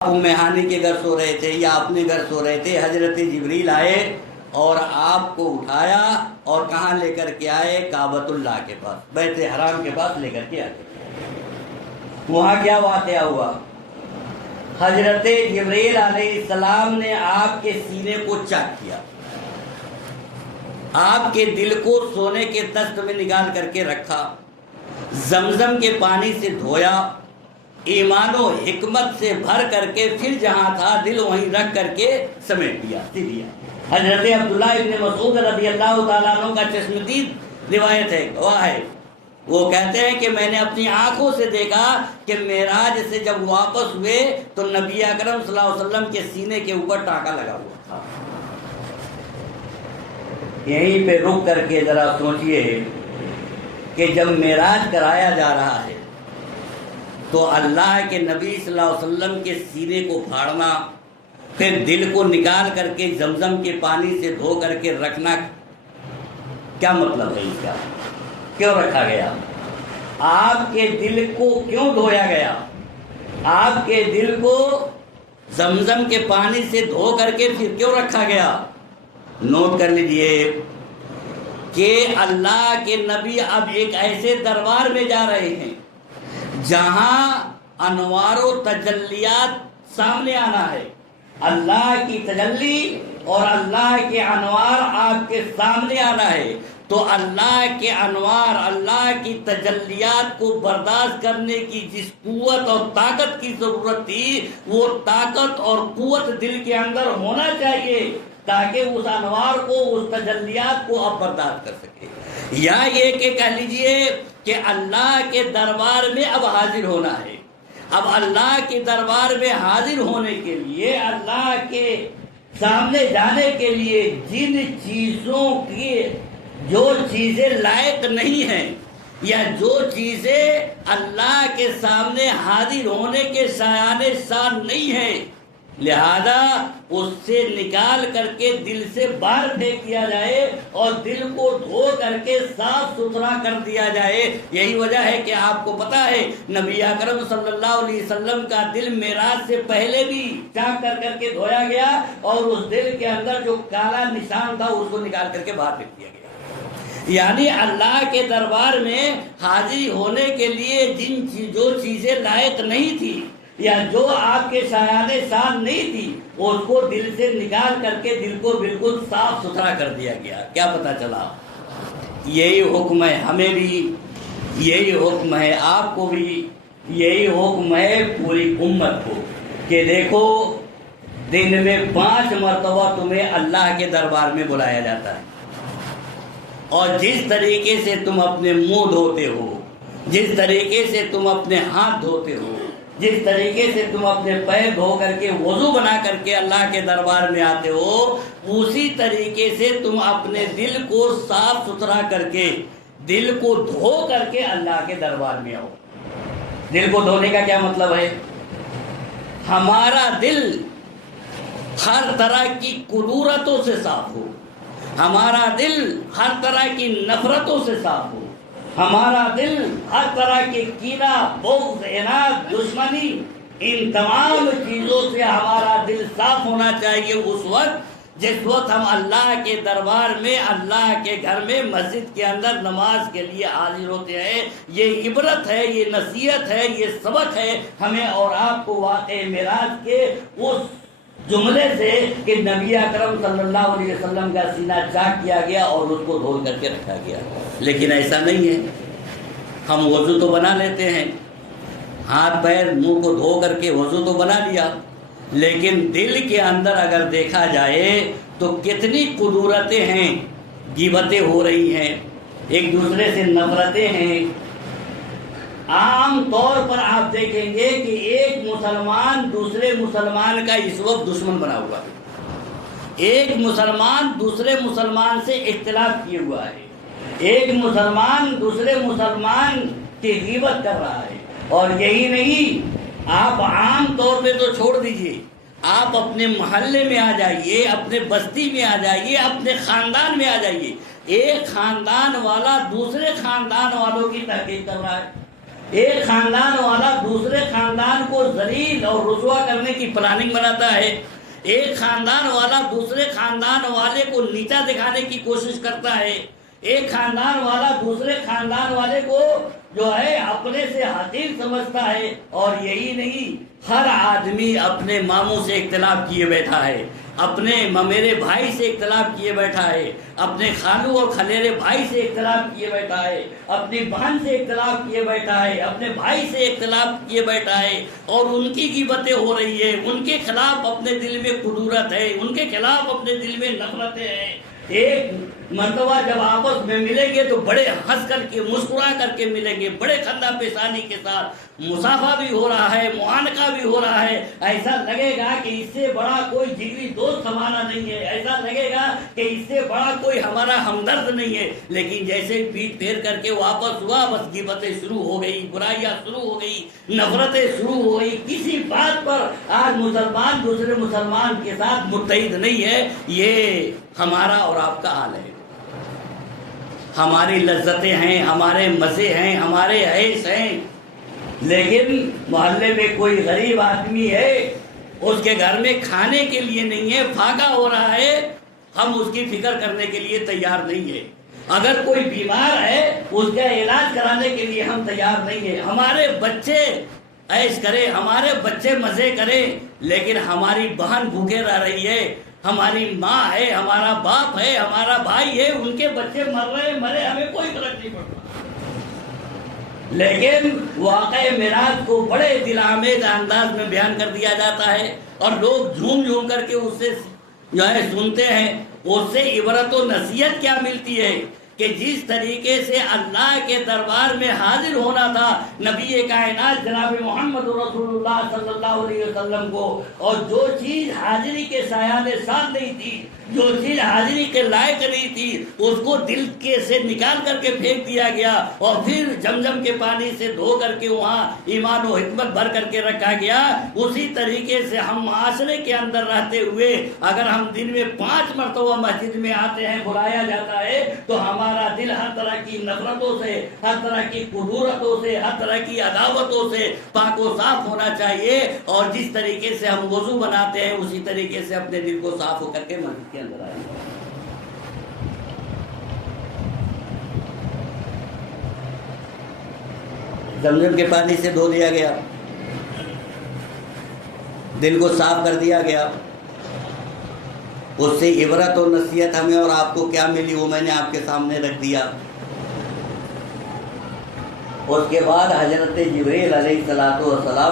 ام ہانی کے گھر سو رہے تھے یا اپنے گھر سو رہے تھے، حضرت جبریل آئے اور آپ کو اٹھایا اور کہاں لے کر کے آئے؟ کعبۃ اللہ کے پاس، بیت حرام کے پاس لے کر کے آئے۔ وہاں کیا واقعہ ہوا؟ حضرت جبریل علیہ السلام نے آپ کے سینے کو چاک کیا، آپ کے دل کو سونے کے دست میں نکال کر کے رکھا، زمزم کے پانی سے دھویا، ایمان و حکمت سے بھر کر کے پھر جہاں تھا دل وہیں رکھ کر کے سمیٹ دیا۔ حضرت عبداللہ ابن مسعود رضی اللہ تعالیٰ عنہ کا چشمدید روایت ہے، گواہ ہے، وہ کہتے ہیں کہ میں نے اپنی آنکھوں سے دیکھا کہ معراج سے جب واپس ہوئے تو نبی اکرم صلی اللہ علیہ وسلم کے سینے کے اوپر ٹانکا لگا ہوا تھا۔ یہیں پہ رک کر کے ذرا سوچئے کہ جب معراج کرایا جا رہا ہے تو اللہ کے نبی صلی اللہ علیہ وسلم کے سینے کو پھاڑنا، پھر دل کو نکال کر کے زمزم کے پانی سے دھو کر کے رکھنا، کیا مطلب ہے اس کا؟ کیوں رکھا گیا؟ آپ کے دل کو کیوں دھویا گیا؟ آپ کے دل کو زمزم کے پانی سے دھو کر کے پھر کیوں رکھا گیا؟ نوٹ کر لیجئے کہ اللہ کے نبی اب ایک ایسے دربار میں جا رہے ہیں جہاں انوار و تجلیات سامنے آنا ہے، اللہ کی تجلی اور اللہ کے انوار آپ کے سامنے آنا ہے، تو اللہ کے انوار، اللہ کی تجلیات کو برداشت کرنے کی جس قوت اور طاقت کی ضرورت تھی، وہ طاقت اور قوت دل کے اندر ہونا چاہیے تاکہ اس انوار کو، اس تجلیات کو آپ برداشت کر سکے۔ یا یہ کہ کہہ لیجئے کہ اللہ کے دربار میں اب حاضر ہونا ہے۔ اب اللہ کے دربار میں حاضر ہونے کے لیے، اللہ کے سامنے جانے کے لیے جن چیزوں کی، جو چیزیں لائق نہیں ہیں یا جو چیزیں اللہ کے سامنے حاضر ہونے کے شایان شان نہیں ہیں، لہذا اس سے نکال کر کے دل سے باہر پھینک دیا جائے اور دل کو دھو کر کے صاف ستھرا کر دیا جائے۔ یہی وجہ ہے کہ آپ کو پتا ہے نبی اکرم صلی اللہ علیہ وسلم کا دل معراج سے پہلے بھی چاک کر کے دھویا گیا اور اس دل کے اندر جو کالا نشان تھا اس کو نکال کر کے باہر پھینک دیا گیا۔ یعنی اللہ کے دربار میں حاضر ہونے کے لیے جو چیزیں لائق نہیں تھی یا جو آپ کے شایان شان نہیں تھی، اس کو دل سے نکال کر کے دل کو بالکل صاف ستھرا کر دیا گیا۔ کیا پتا چلا؟ یہی حکم ہے ہمیں بھی، یہی حکم ہے آپ کو بھی، یہی حکم ہے پوری امت کو کہ دیکھو دن میں 5 مرتبہ تمہیں اللہ کے دربار میں بلایا جاتا ہے، اور جس طریقے سے تم اپنے منہ دھوتے ہو، جس طریقے سے تم اپنے ہاتھ دھوتے ہو، جس طریقے سے تم اپنے پیر دھو کر کے وضو بنا کر کے اللہ کے دربار میں آتے ہو، اسی طریقے سے تم اپنے دل کو صاف ستھرا کر کے، دل کو دھو کر کے اللہ کے دربار میں آؤ۔ دل کو دھونے کا کیا مطلب ہے؟ ہمارا دل ہر طرح کی کدورتوں سے صاف ہو، ہمارا دل ہر طرح کی نفرتوں سے صاف ہو، ہمارا دل ہر طرح کے کینہ، بغض، عناد، دشمنی، ان تمام چیزوں سے ہمارا دل صاف ہونا چاہیے اس وقت جس وقت ہم اللہ کے دربار میں، اللہ کے گھر میں، مسجد کے اندر نماز کے لیے حاضر ہوتے ہیں۔ یہ عبرت ہے، یہ نصیحت ہے، یہ سبق ہے ہمیں اور آپ کو واقع معراج کے اس جملے سے کہ نبی اکرم صلی اللہ علیہ وسلم کا سینہ چاک کیا گیا اور اس کو دھو کر کے رکھا گیا۔ لیکن ایسا نہیں ہے، ہم وضو تو بنا لیتے ہیں، ہاتھ پیر منہ کو دھو کر کے وضو تو بنا لیا، لیکن دل کے اندر اگر دیکھا جائے تو کتنی قدورتیں ہیں، غیبتیں ہو رہی ہیں، ایک دوسرے سے نفرتیں ہیں۔ عام طور پر آپ دیکھیں گے کہ ایک مسلمان دوسرے مسلمان کا اس وقت دشمن بنا ہوا ہے، ایک مسلمان دوسرے مسلمان سے اختلاف کیے ہوا ہے، ایک مسلمان دوسرے مسلمان کی غیبت کر رہا ہے۔ اور یہی نہیں، آپ عام طور پہ تو چھوڑ دیجئے، آپ اپنے محلے میں آ جائیے، اپنے بستی میں آ جائیے، اپنے خاندان میں آ جائیے، ایک خاندان والا دوسرے خاندان والوں کی تحقیر کر رہا ہے، ایک خاندان والا دوسرے خاندان کو ذلیل اور رسوا کرنے کی پلاننگ بناتا ہے، ایک خاندان والا دوسرے خاندان والے کو نیچا دکھانے کی کوشش کرتا ہے، ایک خاندان والا دوسرے خاندان والے کو جو ہے اپنے سے حقیر سمجھتا ہے، اور یہی نہیں، ہر آدمی اپنے ماموں سے اختلاف کیے بیٹھا ہے، اپنے ممیرے بھائی سے اختلاف کیے بیٹھا ہے، اپنے خالو اور خلیرے بھائی سے اختلاف کیے بیٹھا ہے، اپنی بہن سے اختلاف کیے بیٹھا ہے، اپنے بھائی سے اختلاف کیے بیٹھا ہے، اور ان کی غیبتیں ہو رہی ہے، ان کے خلاف اپنے دل میں کدورت ہے، ان کے خلاف اپنے دل میں نفرتیں ہیں۔ ایک مرتبہ جب آپس میں ملیں گے تو بڑے ہنس کر کے مسکرا کر کے ملیں گے، بڑے خندہ پیشانی کے ساتھ، مصافحہ بھی ہو رہا ہے، معانقہ بھی ہو رہا ہے، ایسا لگے گا کہ اس سے بڑا کوئی جگری دوست ہمارا نہیں ہے، ایسا لگے گا کہ اس سے بڑا کوئی ہمارا ہمدرد نہیں ہے، لیکن جیسے ہی پیٹ پھیر کر کے واپس ہوا، بس غیبتیں شروع ہو گئی، برائیاں شروع ہو گئی، نفرتیں شروع ہو گئی، کسی بات پر آج مسلمان دوسرے مسلمان کے ساتھ متحد نہیں ہے۔ یہ ہمارا اور آپ کا حال ہے۔ ہماری لذتیں ہیں، ہمارے مزے ہیں، ہمارے عیش ہیں، لیکن محلے میں کوئی غریب آدمی ہے، اس کے گھر میں کھانے کے لیے نہیں ہے، پھاقا ہو رہا ہے، ہم اس کی فکر کرنے کے لیے تیار نہیں ہے۔ اگر کوئی بیمار ہے، اس کا علاج کرانے کے لیے ہم تیار نہیں ہیں۔ ہمارے بچے عیش کریں، ہمارے بچے مزے کریں، لیکن ہماری بہن بھوکے رہ رہی ہے، ہماری ماں ہے، ہمارا باپ ہے، ہمارا بھائی ہے، ان کے بچے مر رہے مرے، ہمیں کوئی فرق نہیں پڑتا۔ لیکن واقع میراث کو بڑے دلآمیز انداز میں بیان کر دیا جاتا ہے، اور لوگ جھوم جھوم کر کے اس سے جو ہے سنتے ہیں۔ اس سے عبرت و نصیحت کیا ملتی ہے کہ جس طریقے سے اللہ کے دربار میں حاضر ہونا تھا نبی کائنات جناب محمد رسول اللہ صلی اللہ علیہ وسلم کو، اور جو چیز حاضری کے سایہ ساتھ نہیں تھی، جو چیز حاضری کے لائق نہیں تھی، اس کو دل کے سے نکال کر کے پھینک دیا گیا، اور پھر زمزم کے پانی سے دھو کر کے وہاں ایمان و حکمت بھر کر کے رکھا گیا۔ اسی طریقے سے ہم معاشرے کے اندر رہتے ہوئے اگر ہم دن میں 5 مرتبہ مسجد میں آتے ہیں، بلایا جاتا ہے، تو ہمارا دل ہر طرح کی نفرتوں سے، ہر طرح کی کدورتوں سے، ہر طرح کی عداوتوں سے پاک و صاف ہونا چاہیے، اور جس طریقے سے ہم وضو بناتے ہیں اسی طریقے سے اپنے دل کو صاف ہو کر کے مسجد کے اندر آئیں۔ زمزم کے پانی سے دھو دیا گیا، دل کو صاف کر دیا گیا، اس سے عبرت اور نصیحت ہمیں اور آپ کو کیا ملی وہ میں نے آپ کے سامنے رکھ دیا۔ اس کے بعد حضرت جبریل علیہ السلام